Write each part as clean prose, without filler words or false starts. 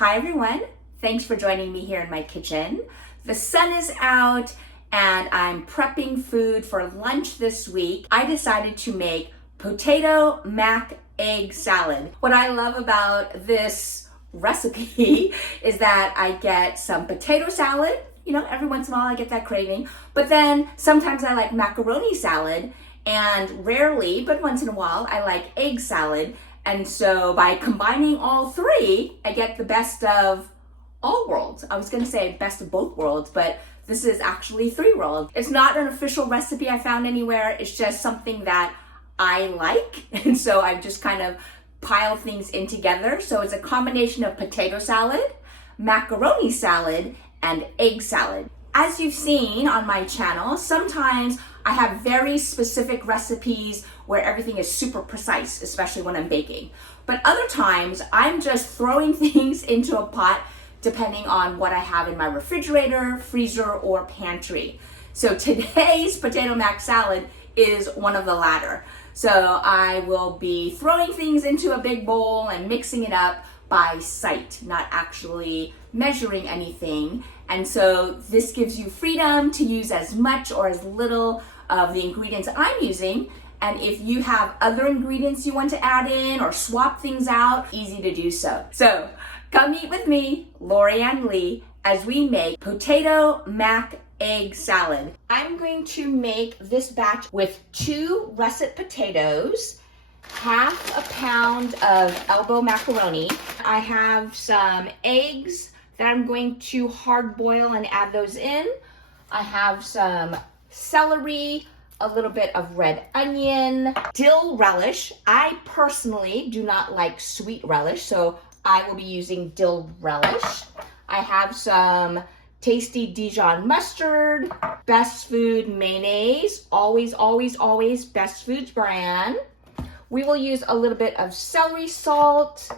Hi everyone, thanks for joining me here in my kitchen. The sun is out and I'm prepping food for lunch this week. I decided to make potato mac egg salad. What I love about this recipe is that I get some potato salad, every once in a while I get that craving, but then sometimes I like macaroni salad, and rarely, but once in a while, I like egg salad. And so by combining all three, I get the best of all worlds. I was gonna say best of both worlds, but this is actually three worlds. It's not an official recipe I found anywhere. It's just something that I like. And so I've just kind of piled things in together. So it's a combination of potato salad, macaroni salad, and egg salad. As you've seen on my channel, sometimes I have very specific recipes where everything is super precise, especially when I'm baking. But other times, I'm just throwing things into a pot depending on what I have in my refrigerator, freezer, or pantry. So today's potato mac salad is one of the latter. So I will be throwing things into a big bowl and mixing it up by sight, not actually measuring anything. And so this gives you freedom to use as much or as little of the ingredients I'm using. And if you have other ingredients you want to add in or swap things out, easy to do so. So come eat with me, Lorianne Lee, as we make potato mac egg salad. I'm going to make this batch with 2 russet potatoes, half a pound of elbow macaroni. I have some eggs that I'm going to hard boil and add those in. I have some celery, a little bit of red onion, dill relish. I personally do not like sweet relish, so I will be using dill relish. I have some tasty Dijon mustard, Best Food mayonnaise, always, always, always Best Foods brand. We will use a little bit of celery salt,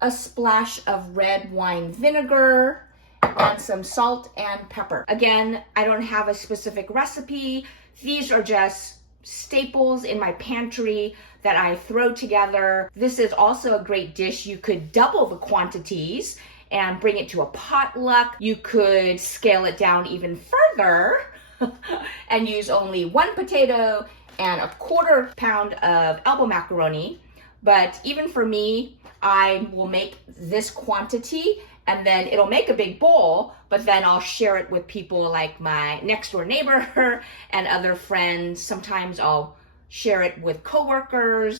a splash of red wine vinegar, and some salt and pepper. Again, I don't have a specific recipe. These are just staples in my pantry that I throw together. This is also a great dish. You could double the quantities and bring it to a potluck. You could scale it down even further and use only 1 potato and a 1/4 pound of elbow macaroni. But even for me, I will make this quantity and then it'll make a big bowl, but then I'll share it with people like my next door neighbor and other friends. Sometimes I'll share it with coworkers.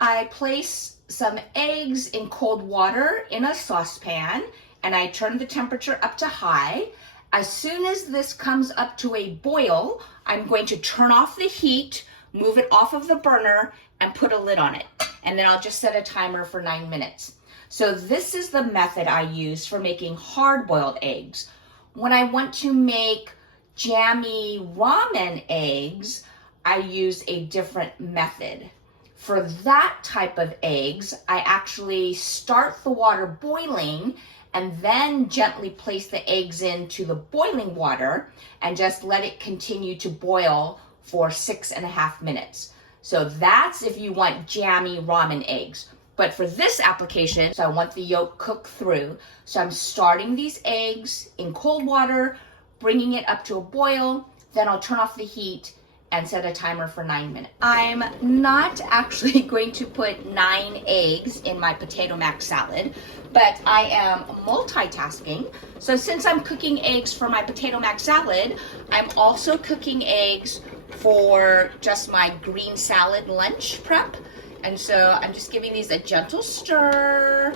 I place some eggs in cold water in a saucepan and I turn the temperature up to high. As soon as this comes up to a boil, I'm going to turn off the heat, move it off of the burner, and put a lid on it. And then I'll just set a timer for 9 minutes. So this is the method I use for making hard-boiled eggs. When I want to make jammy ramen eggs, I use a different method. For that type of eggs, I actually start the water boiling and then gently place the eggs into the boiling water and just let it continue to boil for 6.5 minutes. So that's if you want jammy ramen eggs. But for this application, so I want the yolk cooked through. So I'm starting these eggs in cold water, bringing it up to a boil, then I'll turn off the heat and set a timer for 9 minutes. I'm not actually going to put 9 eggs in my potato mac salad, but I am multitasking. So since I'm cooking eggs for my potato mac salad, I'm also cooking eggs for just my green salad lunch prep. And so I'm just giving these a gentle stir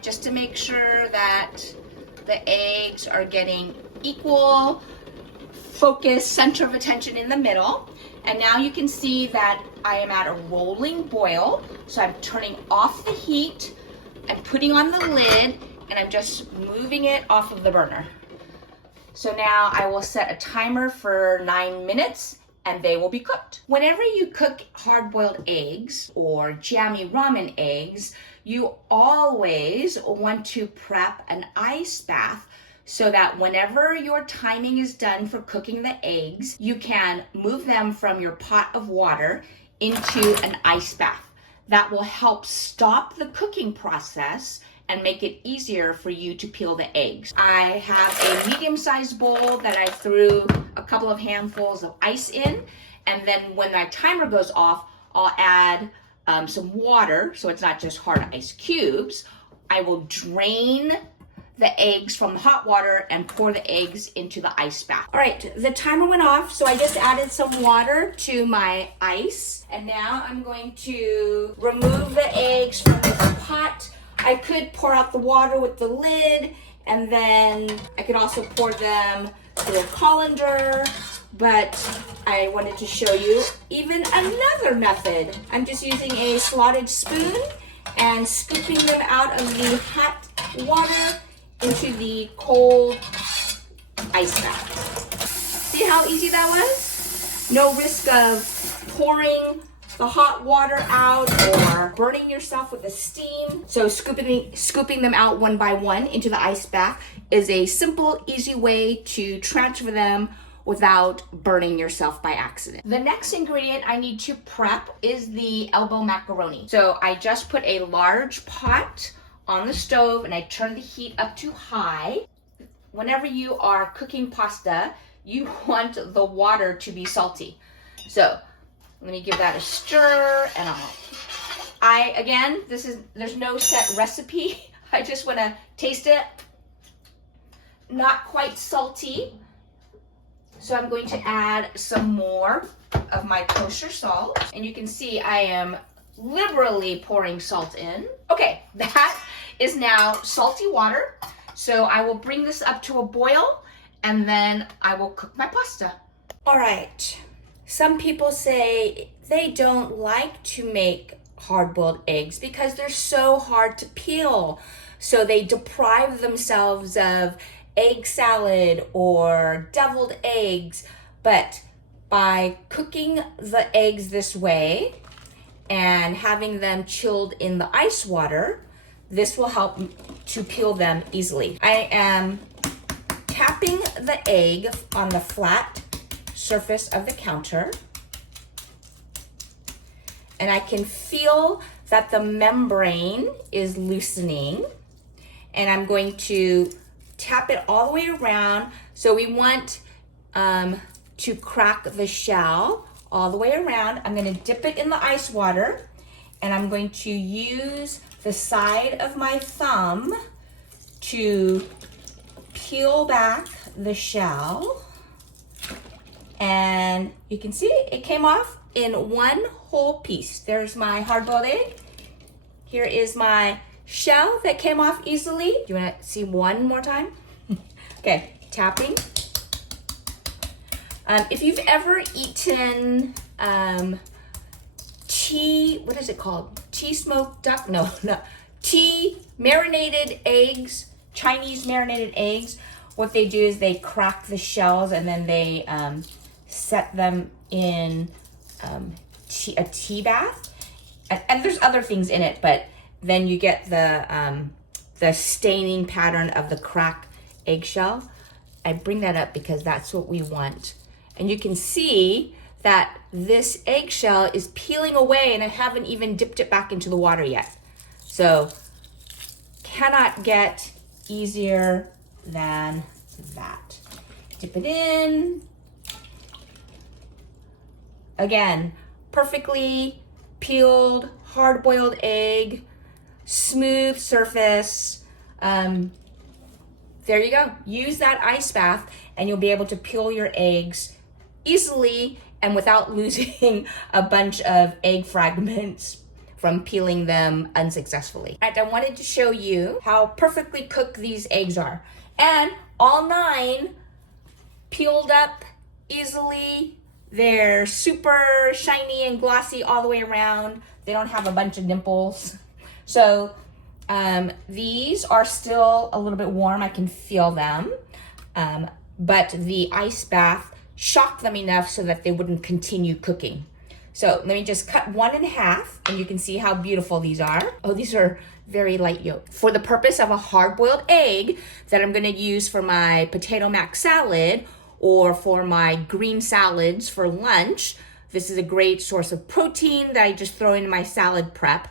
just to make sure that the eggs are getting equal focus, center of attention in the middle. And now you can see that I am at a rolling boil. So I'm turning off the heat, I'm putting on the lid, and I'm just moving it off of the burner. So now I will set a timer for 9 minutes and they will be cooked. Whenever you cook hard-boiled eggs or jammy ramen eggs, you always want to prep an ice bath so that whenever your timing is done for cooking the eggs, you can move them from your pot of water into an ice bath. that will help stop the cooking process and make it easier for you to peel the eggs. I have a medium-sized bowl that I threw a couple of handfuls of ice in, and then when my timer goes off, I'll add some water, so it's not just hard ice cubes. I will drain the eggs from the hot water and pour the eggs into the ice bath. All right, the timer went off, so I just added some water to my ice, and now I'm going to remove the eggs from the pot. I could pour out the water with the lid, and then I could also pour them through a colander, but I wanted to show you even another method. I'm just using a slotted spoon and scooping them out of the hot water into the cold ice bath. See how easy that was? No risk of pouring the hot water out or burning yourself with the steam. So scooping them out one by one into the ice bath is a simple, easy way to transfer them without burning yourself by accident. The next ingredient I need to prep is the elbow macaroni. So I just put a large pot on the stove and I turn the heat up to high. Whenever you are cooking pasta, you want the water to be salty. So let me give that a stir, and there's no set recipe. I just want to taste it. Not quite salty. So I'm going to add some more of my kosher salt. And you can see I am liberally pouring salt in. Okay, that is now salty water. So I will bring this up to a boil and then I will cook my pasta. All right. Some people say they don't like to make hard-boiled eggs because they're so hard to peel. So they deprive themselves of egg salad or deviled eggs. But by cooking the eggs this way and having them chilled in the ice water, this will help to peel them easily. I am tapping the egg on the flat surface of the counter, and I can feel that the membrane is loosening, and I'm going to tap it all the way around. So we want to crack the shell all the way around. I'm going to dip it in the ice water, and I'm going to use the side of my thumb to peel back the shell. And you can see it came off in one whole piece. There's my hard-boiled egg. Here is my shell that came off easily. Do you want to see one more time? Okay, tapping. If you've ever eaten what is it called? Tea smoked duck? No. Tea marinated eggs, Chinese marinated eggs. What they do is they crack the shells and then they set them in a tea bath. And there's other things in it, but then you get the staining pattern of the cracked eggshell. I bring that up because that's what we want. And you can see that this eggshell is peeling away and I haven't even dipped it back into the water yet. So cannot get easier than that. Dip it in. Again, perfectly peeled, hard-boiled egg, smooth surface. There you go. Use that ice bath and you'll be able to peel your eggs easily and without losing a bunch of egg fragments from peeling them unsuccessfully. I wanted to show you how perfectly cooked these eggs are. And all 9 peeled up easily. They're super shiny and glossy all the way around. They don't have a bunch of dimples. So these are still a little bit warm. I can feel them. But the ice bath shocked them enough so that they wouldn't continue cooking. So let me just cut one in half and you can see how beautiful these are. Oh, these are very light yolk. For the purpose of a hard-boiled egg that I'm gonna use for my potato mac salad or for my green salads for lunch, This is a great source of protein that I just throw into my salad prep.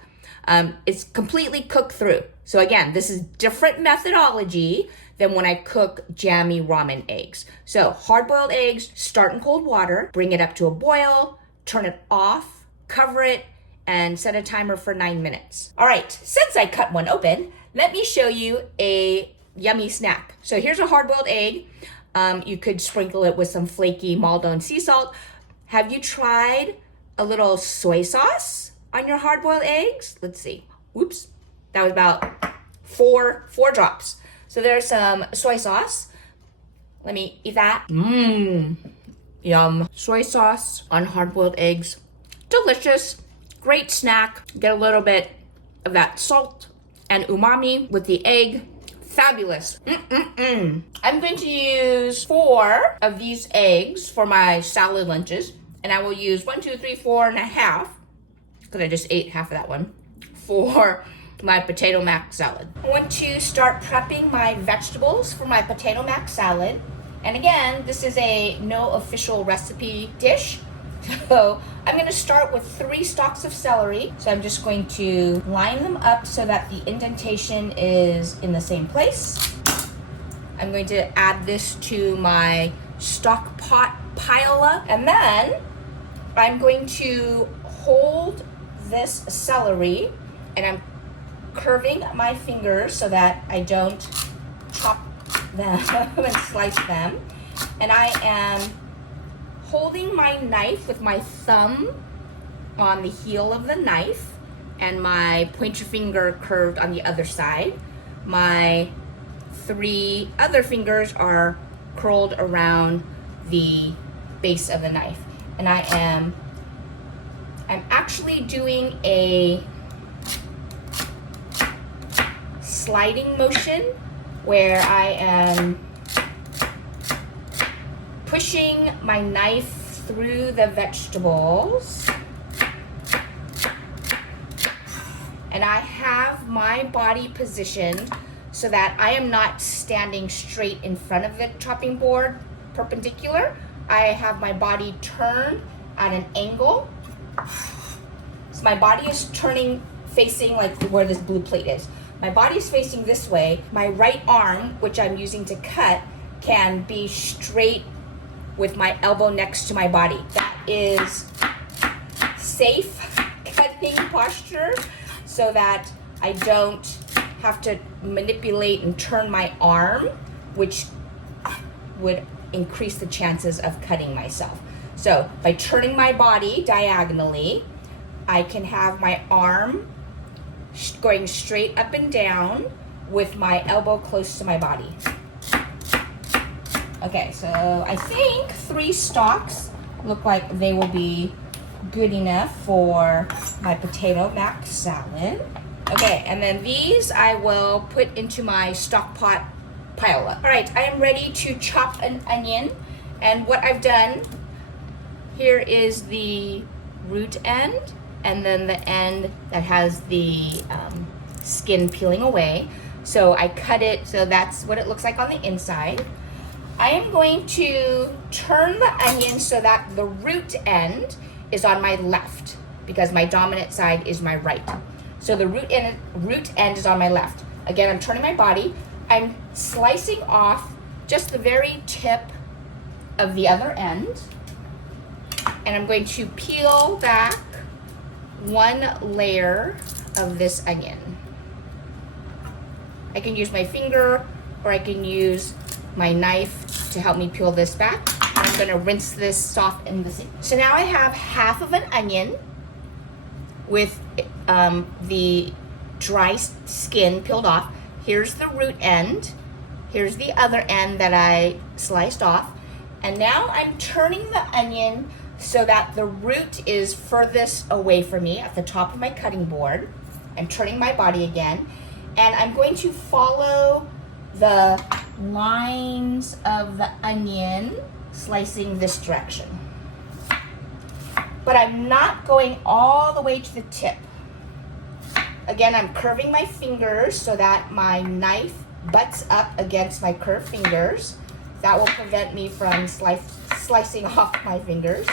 It's completely cooked through. So again, this is different methodology than when I cook jammy ramen eggs. So hard-boiled eggs, start in cold water, bring it up to a boil, turn it off, cover it, and set a timer for 9 minutes. All right, since I cut one open, let me show you a yummy snack. So here's a hard-boiled egg. You could sprinkle it with some flaky Maldon sea salt. Have you tried a little soy sauce on your hard-boiled eggs? Let's see. Whoops, that was about four drops. So there's some soy sauce. Let me eat that. Yum. Soy sauce on hard-boiled eggs. Delicious. Great snack. Get a little bit of that salt and umami with the egg. Fabulous. I'm going to use 4 of these eggs for my salad lunches. And I will use 1, 2, 3, 4 and a half, because I just ate half of that one, for my potato mac salad. I want to start prepping my vegetables for my potato mac salad. And again, this is a no official recipe dish. So I'm going to start with 3 stalks of celery. So I'm just going to line them up so that the indentation is in the same place. I'm going to add this to my stock pot pile up. And then I'm going to hold this celery and I'm curving my fingers so that I don't chop them and slice them. And I am holding my knife with my thumb on the heel of the knife and my pointer finger curved on the other side. My 3 other fingers are curled around the base of the knife. And I'm actually doing a sliding motion where I am pushing my knife through the vegetables. And I have my body positioned so that I am not standing straight in front of the chopping board perpendicular. I have my body turned at an angle. So my body is turning, facing like where this blue plate is. My body is facing this way. My right arm, which I'm using to cut, can be straight with my elbow next to my body. That is safe cutting posture so that I don't have to manipulate and turn my arm, which would increase the chances of cutting myself. So by turning my body diagonally, I can have my arm going straight up and down with my elbow close to my body. Okay, so I think 3 stalks look like they will be good enough for my potato mac salad. Okay, and then these I will put into my stock pot pile up. All right, I am ready to chop an onion. And what I've done, here is the root end, and then the end that has the skin peeling away. So I cut it, so that's what it looks like on the inside. I am going to turn the onion so that the root end is on my left, because my dominant side is my right. So the root end is on my left. Again, I'm turning my body. I'm slicing off just the very tip of the other end. And I'm going to peel back 1 layer of this onion. I can use my finger or I can use my knife to help me peel this back. I'm going to rinse this off in the sink. So now I have half of an onion with the dry skin peeled off. Here's the root end. Here's the other end that I sliced off. And now I'm turning the onion so that the root is furthest away from me at the top of my cutting board. I'm turning my body again. And I'm going to follow the lines of the onion, slicing this direction. But I'm not going all the way to the tip. Again, I'm curving my fingers so that my knife butts up against my curved fingers. That will prevent me from slicing off my fingers.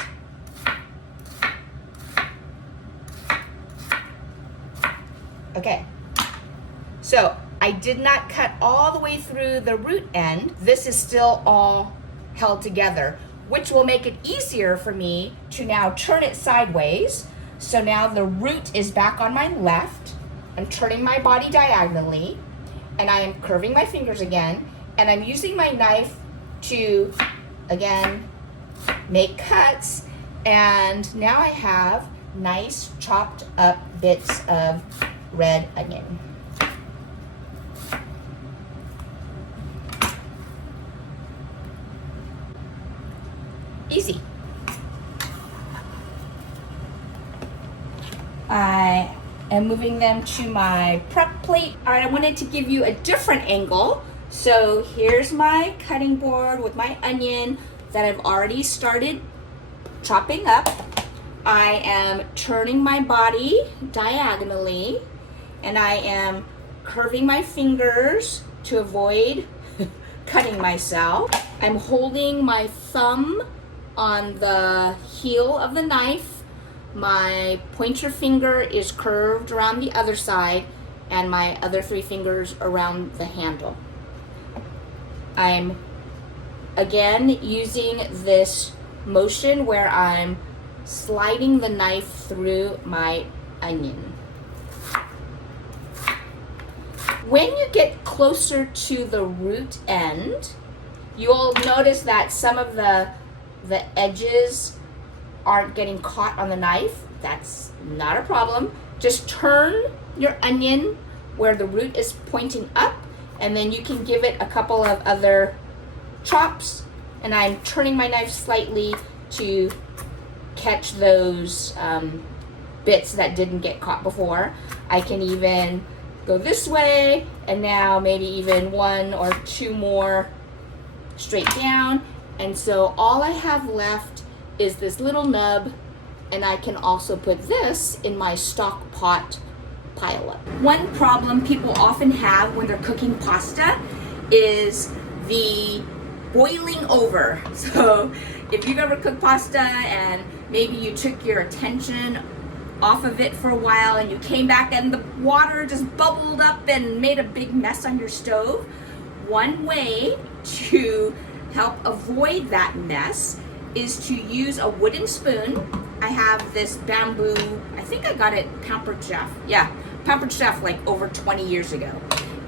Okay, so I did not cut all the way through the root end. This is still all held together, which will make it easier for me to now turn it sideways. So now the root is back on my left. I'm turning my body diagonally, and I am curving my fingers again, and I'm using my knife to, again, make cuts, and now I have nice chopped up bits of red onion. Easy. I am moving them to my prep plate. All right, I wanted to give you a different angle. So here's my cutting board with my onion that I've already started chopping up. I am turning my body diagonally, and I am curving my fingers to avoid cutting myself. I'm holding my thumb on the heel of the knife. My pointer finger is curved around the other side, and my other 3 fingers around the handle. I'm again using this motion where I'm sliding the knife through my onion. When you get closer to the root end, you'll notice that some of the edges aren't getting caught on the knife. That's not a problem. Just turn your onion where the root is pointing up, and then you can give it a couple of other chops, and I'm turning my knife slightly to catch those bits that didn't get caught before. I can even go this way, and now maybe even 1 or 2 more straight down. And so all I have left is this little nub, and I can also put this in my stock pot pile up. One problem people often have when they're cooking pasta is the boiling over. So if you've ever cooked pasta and maybe you took your attention off of it for a while and you came back and the water just bubbled up and made a big mess on your stove, one way to help avoid that mess is to use a wooden spoon. I have this bamboo, I think I got it Pampered Chef. Yeah, Pampered Chef like over 20 years ago.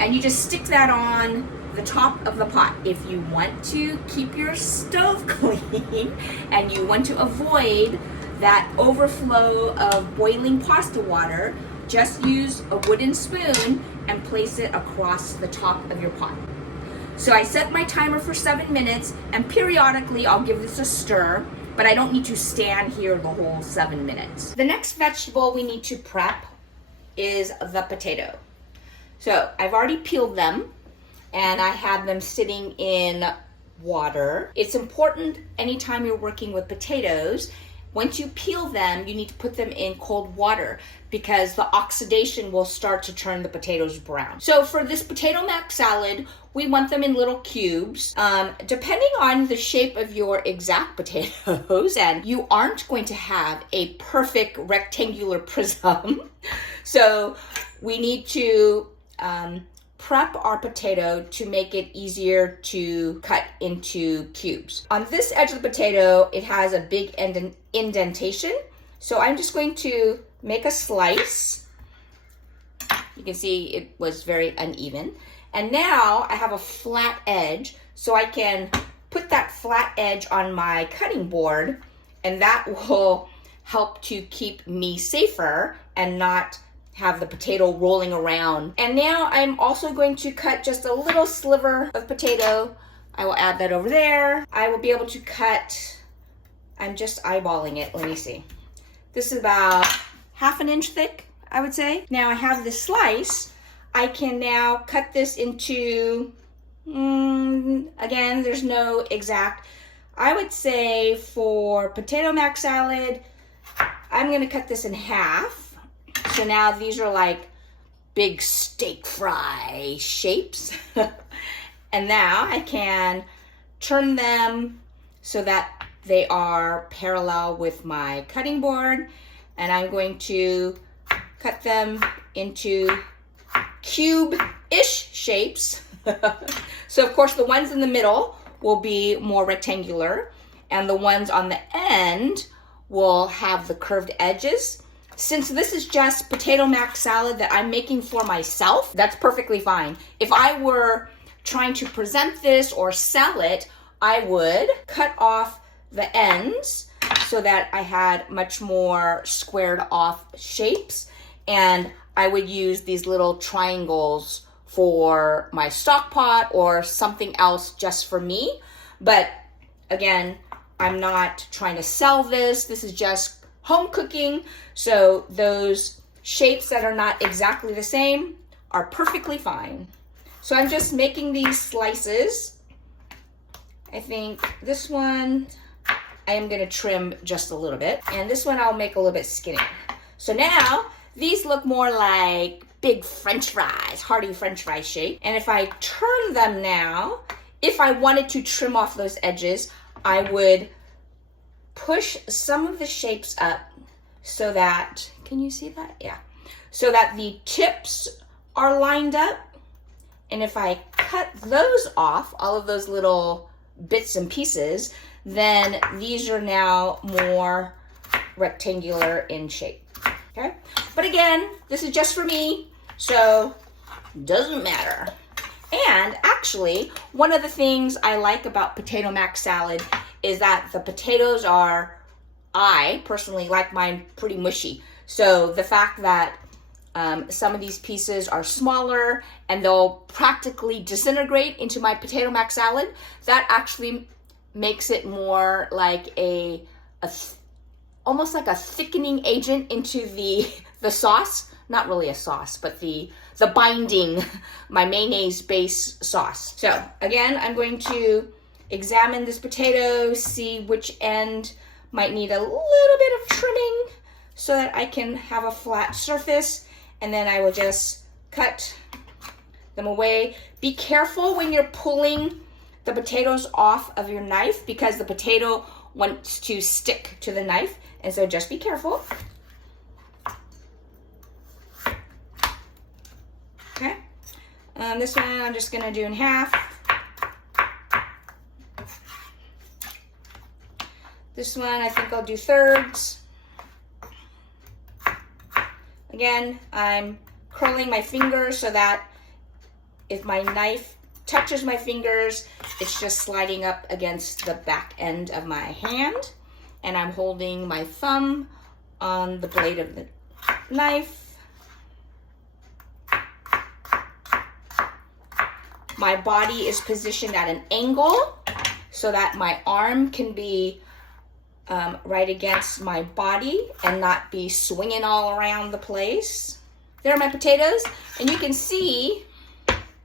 And you just stick that on the top of the pot. If you want to keep your stove clean and you want to avoid that overflow of boiling pasta water, just use a wooden spoon and place it across the top of your pot. So I set my timer for 7 minutes, and periodically I'll give this a stir, but I don't need to stand here the whole 7 minutes. The next vegetable we need to prep is the potato. So I've already peeled them, and I have them sitting in water. It's important anytime you're working with potatoes, once you peel them, you need to put them in cold water because the oxidation will start to turn the potatoes brown. So for this potato mac salad, we want them in little cubes. Depending on the shape of your exact potatoes, and you aren't going to have a perfect rectangular prism. So we need to prep our potato to make it easier to cut into cubes. On this edge of the potato, it has a big indentation. So I'm just going to make a slice. You can see it was very uneven. And now I have a flat edge, so I can put that flat edge on my cutting board, and that will help to keep me safer and not have the potato rolling around. And now I'm also going to cut just a little sliver of potato. I will add that over there. I will be able to cut, I'm just eyeballing it, let me see. This is about 1/2 inch thick, I would say. Now I have this slice. I can now cut this into, again, there's no exact, I would say for potato mac salad, I'm gonna cut this in half. So now these are like big steak fry shapes. And now I can turn them so that they are parallel with my cutting board. And I'm going to cut them into cube-ish shapes. So of course the ones in the middle will be more rectangular, and the ones on the end will have the curved edges. Since this is just potato mac salad that I'm making for myself, that's perfectly fine. If I were trying to present this or sell it, I would cut off the ends so that I had much more squared off shapes, and I would use these little triangles for my stock pot or something else just for me. But again, I'm not trying to sell this. This is just home cooking. So those shapes that are not exactly the same are perfectly fine. So I'm just making these slices. I think this one I am gonna trim just a little bit, and this one I'll make a little bit skinnier. So now these look more like big French fries, hearty French fry shape. And if I turn them now, if I wanted to trim off those edges, I would push some of the shapes up so that, can you see that? Yeah. So that the tips are lined up. And if I cut those off, all of those little bits and pieces, then these are now more rectangular in shape. Okay? But again, this is just for me, so doesn't matter. And actually, one of the things I like about potato mac salad is that the potatoes are, I personally like mine pretty mushy. So the fact that some of these pieces are smaller and they'll practically disintegrate into my potato mac salad, that actually makes it more like almost like a thickening agent into the sauce. Not really a sauce, but the binding, my mayonnaise base sauce. So again, I'm going to examine this potato, see which end might need a little bit of trimming so that I can have a flat surface, and then I will just cut them away. Be careful when you're pulling the potatoes off of your knife because the potato wants to stick to the knife, and so just be careful. Okay, this one I'm just gonna do in half. This one I think I'll do thirds. Again, I'm curling my fingers so that if my knife touches my fingers, it's just sliding up against the back end of my hand, and I'm holding my thumb on the blade of the knife. My body is positioned at an angle so that my arm can be right against my body and not be swinging all around the place. There are my potatoes, and you can see,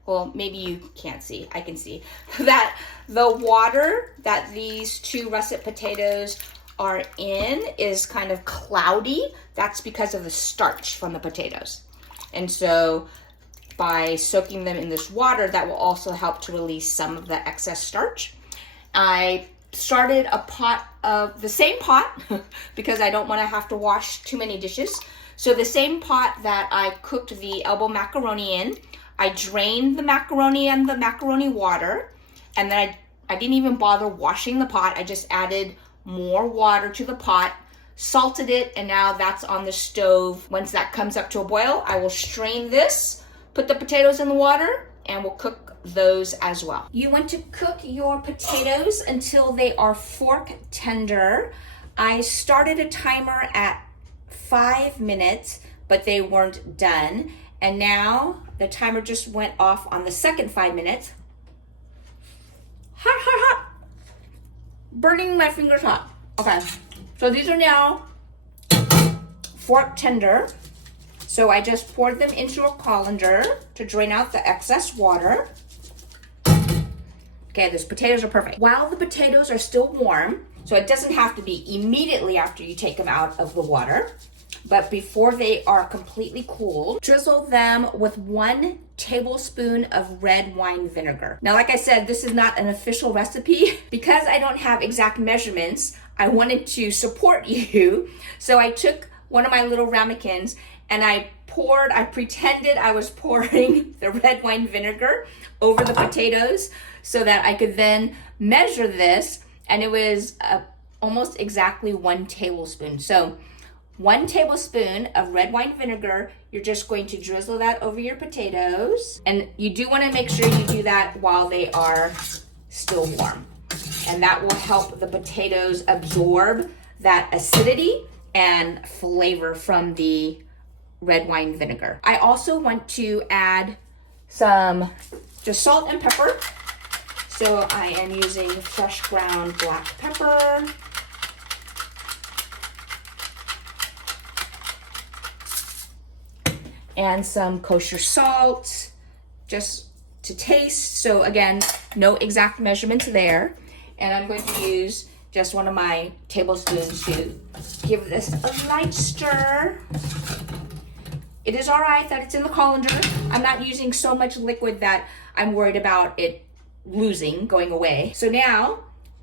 well, maybe you can't see, I can see, that the water that these two russet potatoes are in is kind of cloudy. That's because of the starch from the potatoes. And so by soaking them in this water, that will also help to release some of the excess starch. I started a pot of the same pot because I don't want to have to wash too many dishes. So the same pot that I cooked the elbow macaroni in, I drained the macaroni and the macaroni water, and then I didn't even bother washing the pot. I just added more water to the pot, salted it, and now that's on the stove. Once that comes up to a boil, I will strain this, put the potatoes in the water, and we'll cook those as well. You want to cook your potatoes until they are fork tender. I started a timer at 5 minutes, but they weren't done. And now the timer just went off on the second 5 minutes. Hot, hot, hot. Burning my fingers hot. Okay, so these are now fork tender. So I just poured them into a colander to drain out the excess water. Okay, those potatoes are perfect. While the potatoes are still warm, so it doesn't have to be immediately after you take them out of the water, but before they are completely cooled, drizzle them with 1 tablespoon of red wine vinegar. Now, like I said, this is not an official recipe. Because I don't have exact measurements, I wanted to support you. So I took one of my little ramekins and I pretended I was pouring the red wine vinegar over the potatoes so that I could then measure this, and it was almost exactly 1 tablespoon. So 1 tablespoon of red wine vinegar, you're just going to drizzle that over your potatoes. And you do want to make sure you do that while they are still warm. And that will help the potatoes absorb that acidity and flavor from the red wine vinegar. I also want to add some just salt and pepper. So I am using fresh ground black pepper. And some kosher salt, just to taste. So again, no exact measurements there. And I'm going to use just one of my tablespoons to give this a light stir. It is all right that it's in the colander. I'm not using so much liquid that I'm worried about it going away. So now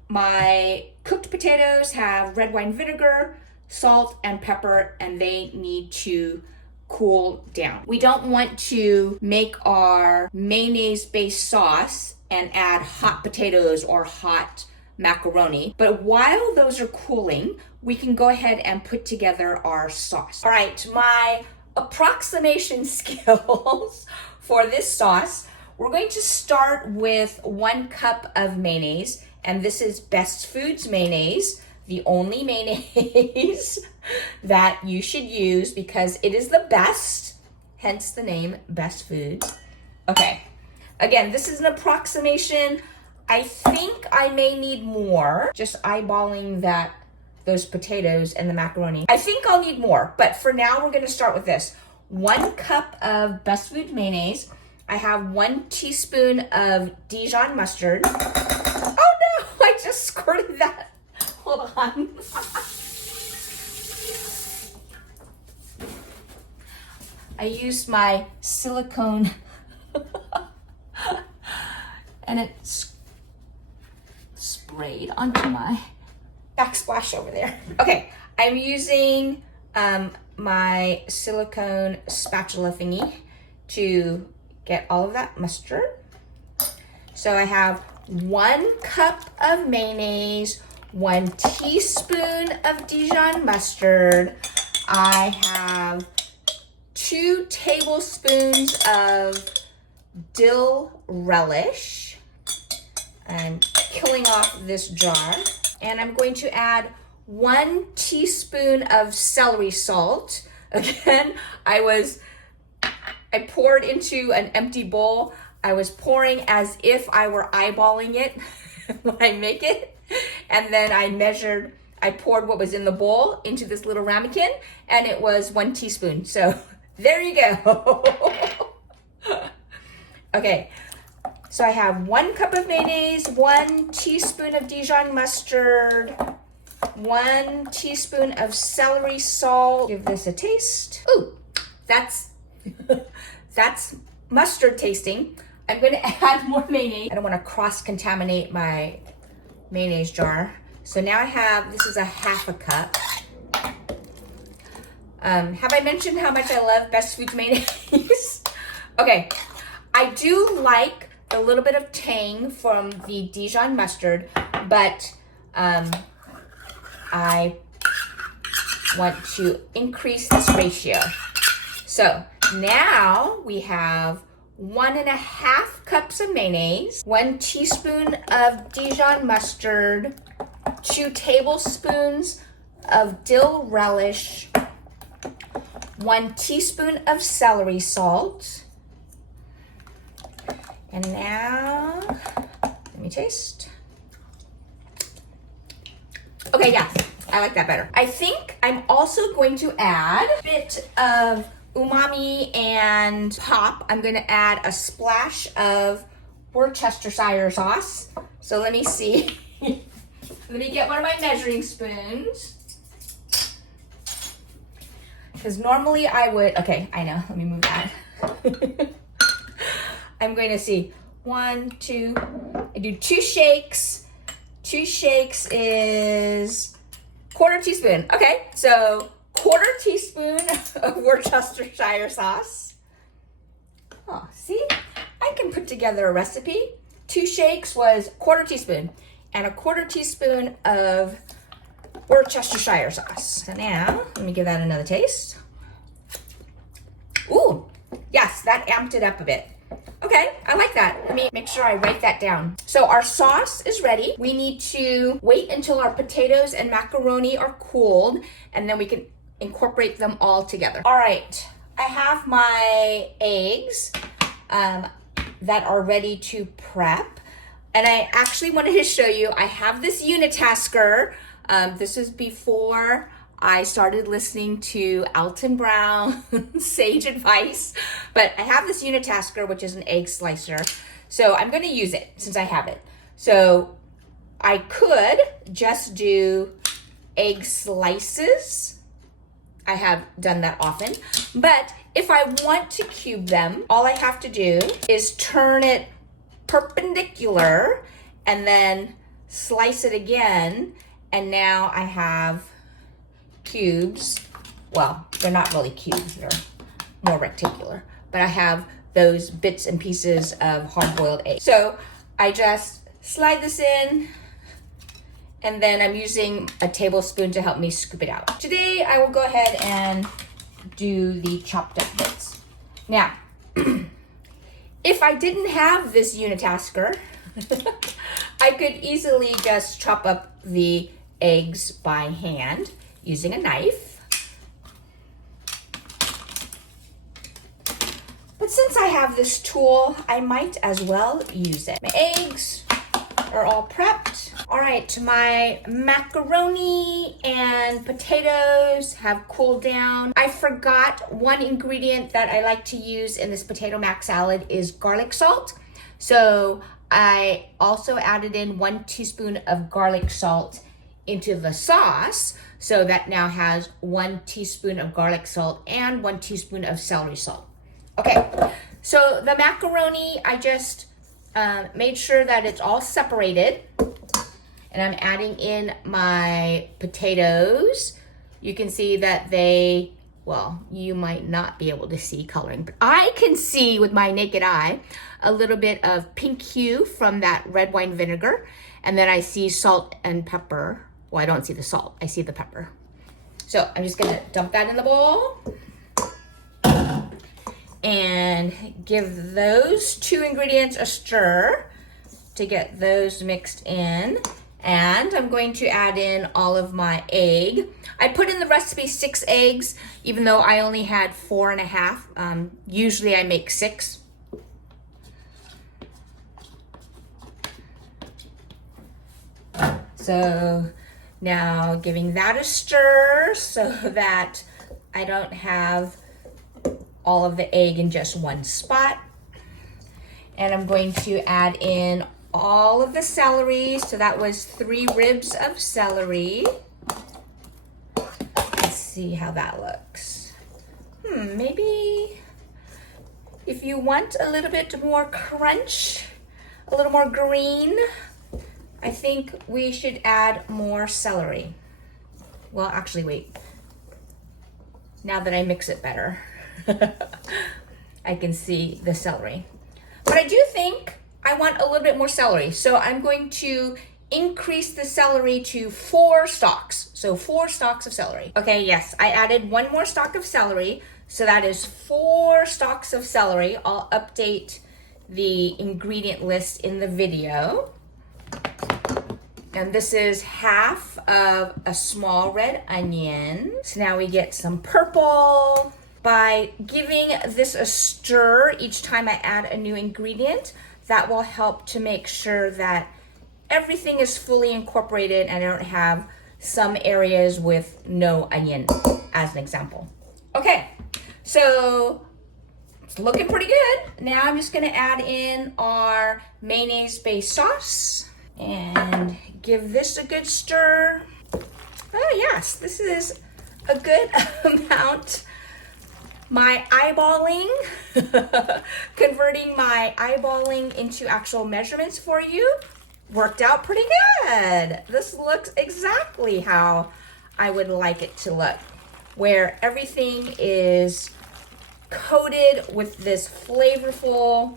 my cooked potatoes have red wine vinegar, salt, and pepper, and they need to cool down. We don't want to make our mayonnaise-based sauce and add hot potatoes or hot macaroni. But while those are cooling, we can go ahead and put together our sauce. All right, my approximation skills for this sauce, we're going to start with 1 cup of mayonnaise, and this is Best Foods mayonnaise, the only mayonnaise that you should use because it is the best, hence the name Best Foods. Okay, again, this is an approximation. I think I may need more, just eyeballing those potatoes and the macaroni. I think I'll need more, but for now we're gonna start with this. 1 cup of Best Food mayonnaise. I have 1 teaspoon of Dijon mustard. Oh no, I just squirted that. Hold on. I used my silicone and it sprayed onto my backsplash over there. Okay, I'm using my silicone spatula thingy to get all of that mustard. So I have 1 cup of mayonnaise, 1 teaspoon of Dijon mustard. I have 2 tablespoons of dill relish. I'm killing off this jar. And I'm going to add 1 teaspoon of celery salt. Again, I poured into an empty bowl. I was pouring as if I were eyeballing it when I make it. And then I poured what was in the bowl into this little ramekin, and it was 1 teaspoon. So there you go. Okay, so I have 1 cup of mayonnaise, 1 teaspoon of Dijon mustard, 1 teaspoon of celery salt. Give this a taste. Ooh, that's mustard tasting. I'm gonna add more mayonnaise. I don't wanna cross-contaminate my mayonnaise jar. So now this is a 1/2 cup. Have I mentioned how much I love Best Foods mayonnaise? Okay, I do like a little bit of tang from the Dijon mustard, but I want to increase this ratio. So now we have 1.5 cups of mayonnaise, 1 teaspoon of Dijon mustard, 2 tablespoons of dill relish, 1 teaspoon of celery salt. And now, let me taste. Okay, yeah, I like that better. I think I'm also going to add a bit of umami and pop. I'm gonna add a splash of Worcestershire sauce. So let me see. Let me get one of my measuring spoons. Because normally I would, okay, I know, let me move that. I'm going to see 1, 2, I do 2 shakes. 2 shakes is 1/4 teaspoon. Okay, so 1/4 1/4 teaspoon of Worcestershire sauce. Oh, see, I can put together a recipe. 2 shakes was 1/4 teaspoon and 1/4 teaspoon of Worcestershire sauce. So now, let me give that another taste. Ooh, yes, that amped it up a bit. Okay, I like that. Let me make sure I write that down. So our sauce is ready. We need to wait until our potatoes and macaroni are cooled, and then we can incorporate them all together. All right, I have my eggs that are ready to prep. And I actually wanted to show you, I have this unitasker. This is before I started listening to Alton Brown, sage advice, but I have this unitasker, which is an egg slicer. So I'm gonna use it since I have it. So I could just do egg slices. I have done that often, but if I want to cube them, all I have to do is turn it perpendicular and then slice it again. And now I have cubes. Well, they're not really cubes, they're more rectangular, but I have those bits and pieces of hard-boiled egg. So I just slide this in, and then I'm using a tablespoon to help me scoop it out. Today I will go ahead and do the chopped up bits. Now, if I didn't have this unitasker, I could easily just chop up the eggs by hand using a knife. But since I have this tool, I might as well use it. My eggs are all prepped. All right, my macaroni and potatoes have cooled down. I forgot one ingredient that I like to use in this potato mac salad is garlic salt. So I also added in 1 teaspoon of garlic salt into the sauce. So that now has 1 teaspoon of garlic salt and 1 teaspoon of celery salt. Okay, so the macaroni, I just made sure that it's all separated. And I'm adding in my potatoes. You can see that they, well, you might not be able to see coloring, but I can see with my naked eye a little bit of pink hue from that red wine vinegar. And then I see salt and pepper. Well, I don't see the salt, I see the pepper. So I'm just gonna dump that in the bowl and give those 2 ingredients a stir to get those mixed in. And I'm going to add in all of my egg. I put in the recipe 6 eggs, even though I only had 4.5. Usually I make 6. So now giving that a stir so that I don't have all of the egg in just one spot. And I'm going to add in all of the celery. So that was 3 ribs of celery. Let's see how that looks. Maybe if you want a little bit more crunch, a little more green, I think we should add more celery. Well, actually, wait. Now that I mix it better, I can see the celery. But I do think I want a little bit more celery. So I'm going to increase the celery to 4 stalks. So 4 stalks of celery. Okay, yes, I added 1 more stalk of celery. So that is 4 stalks of celery. I'll update the ingredient list in the video. And this is half of a small red onion. So now we get some purple. By giving this a stir each time I add a new ingredient, that will help to make sure that everything is fully incorporated and I don't have some areas with no onion, as an example. Okay, so it's looking pretty good. Now I'm just gonna add in our mayonnaise-based sauce and give this a good stir. Oh yes, this is a good amount. My eyeballing, converting my eyeballing into actual measurements for you, worked out pretty good. This looks exactly how I would like it to look. where everything is coated with this flavorful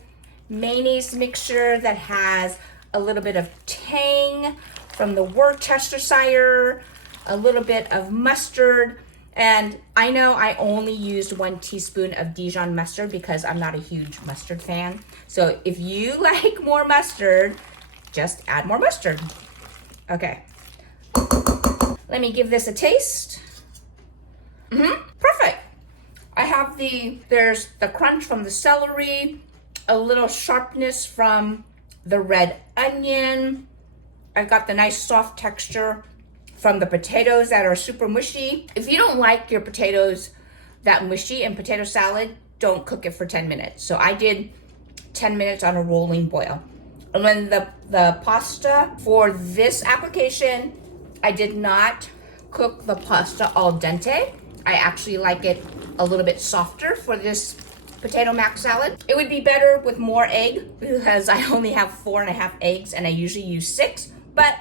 mayonnaise mixture that has a little bit of tang from the Worcestershire, a little bit of mustard. And I know I only used 1 teaspoon of Dijon mustard because I'm not a huge mustard fan. So if you like more mustard, just add more mustard. Okay. Let me give this a taste. Perfect. I have there's the crunch from the celery, a little sharpness from the red onion. I've got the nice soft texture from the potatoes that are super mushy. If you don't like your potatoes that mushy in potato salad, don't cook it for 10 minutes. So I did 10 minutes on a rolling boil. And then the pasta for this application, I did not cook the pasta al dente. I actually like it a little bit softer for this potato mac salad. It would be better with more egg because I only have 4.5 eggs and I usually use 6, but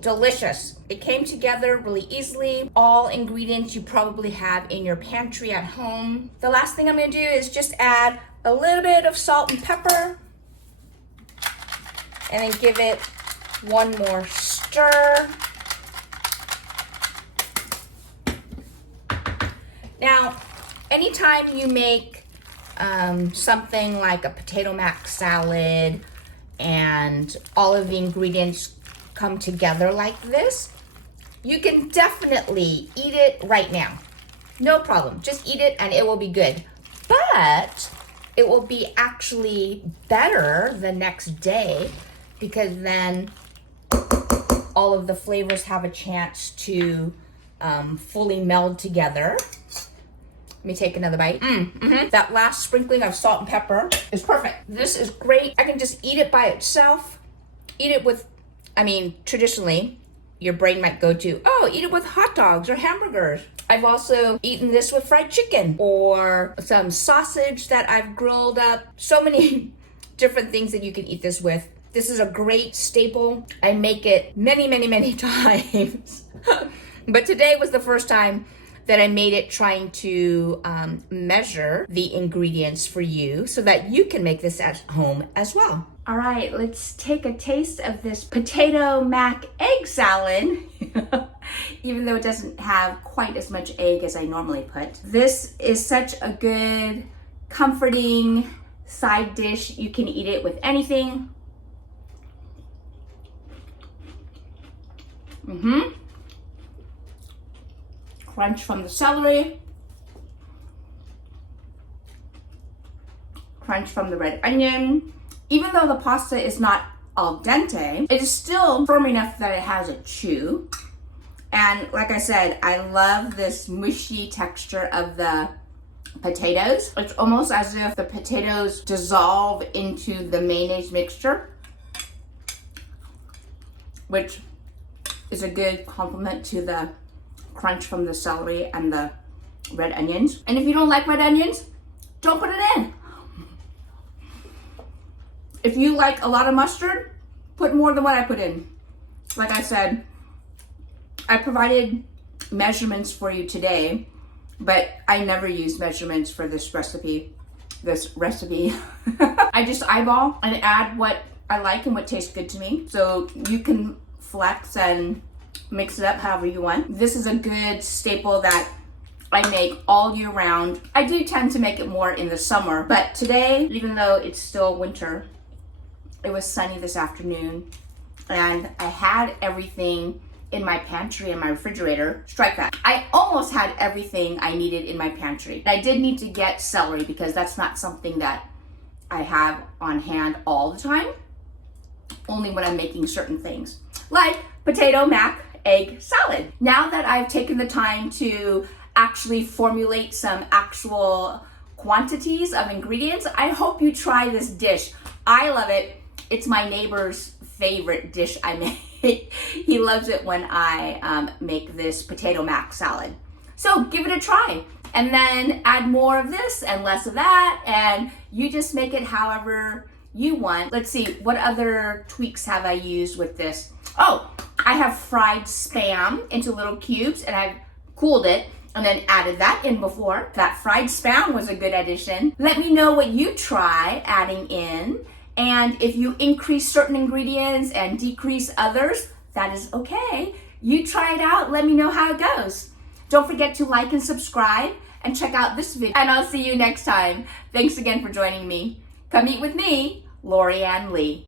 delicious. It came together really easily. All ingredients you probably have in your pantry at home. The last thing I'm gonna do is just add a little bit of salt and pepper and then give it one more stir. Now, anytime you make something like a potato mac salad and all of the ingredients come together like this, you can definitely eat it right now. No problem. Just eat it and it will be good. But it will be actually better the next day because then all of the flavors have a chance to fully meld together. Let me take another bite. That last sprinkling of salt and pepper is perfect. This is great. I can just eat it by itself. Eat it with, traditionally, your brain might go to, oh, eat it with hot dogs or hamburgers. I've also eaten this with fried chicken or some sausage that I've grilled up. So many different things that you can eat this with. This is a great staple. I make it many, many, many times. But today was the first time that I made it trying to measure the ingredients for you so that you can make this at home as well. All right, let's take a taste of this potato mac egg salad. Even though it doesn't have quite as much egg as I normally put. This is such a good, comforting side dish. You can eat it with anything. Crunch from the celery. Crunch from the red onion. Even though the pasta is not al dente, it is still firm enough that it has a chew. And like I said, I love this mushy texture of the potatoes. It's almost as if the potatoes dissolve into the mayonnaise mixture, which is a good complement to the crunch from the celery and the red onions. And if you don't like red onions, don't put it in. If you like a lot of mustard, put more than what I put in. Like I said, I provided measurements for you today, but I never use measurements for this recipe. I just eyeball and add what I like and what tastes good to me. So you can flex and mix it up however you want. This is a good staple that I make all year round. I do tend to make it more in the summer, but today, even though it's still winter, it was sunny this afternoon and I had everything in my pantry and my refrigerator. Strike that. I almost had everything I needed in my pantry. I did need to get celery because that's not something that I have on hand all the time, only when I'm making certain things, like potato mac egg salad. Now that I've taken the time to actually formulate some actual quantities of ingredients, I hope you try this dish. I love it. It's my neighbor's favorite dish I make. He loves it when I make this potato mac salad. So give it a try and then add more of this and less of that, and you just make it however you want. Let's see, what other tweaks have I used with this? Oh, I have fried Spam into little cubes and I've cooled it and then added that in before. That fried spam was a good addition. Let me know what you try adding in, and if you increase certain ingredients and decrease others, that is okay. You try it out, let me know how it goes. Don't forget to like and subscribe and check out this video, and I'll see you next time. Thanks again for joining me. Come eat with me, Lorianne Lee.